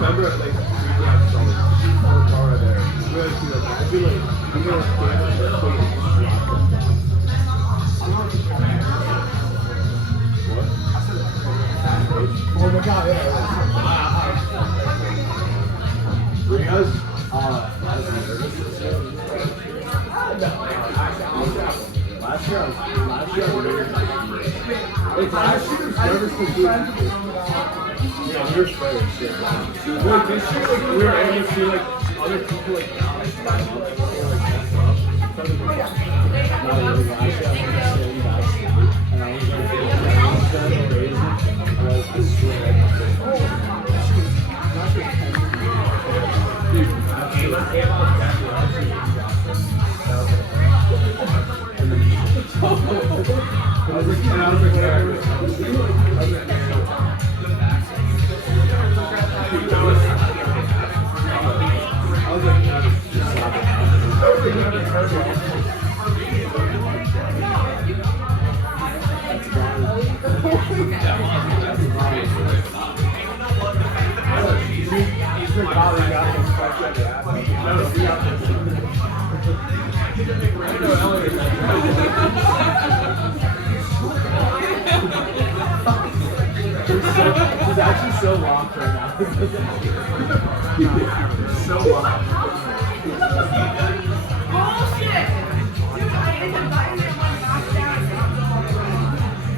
remember like we had some car there. We had to imagine like we were standing there waiting. What? Oh my god, yeah. Were you guys last year I was like last year's nervous was good. Yeah, we were spread and shit. Like this year, like we were able to see like other people like not like mess up. Not really last year, I was sitting backstage and I was like, instead of raising, I swear. Dude, I was like, It's actually so long right now. So long.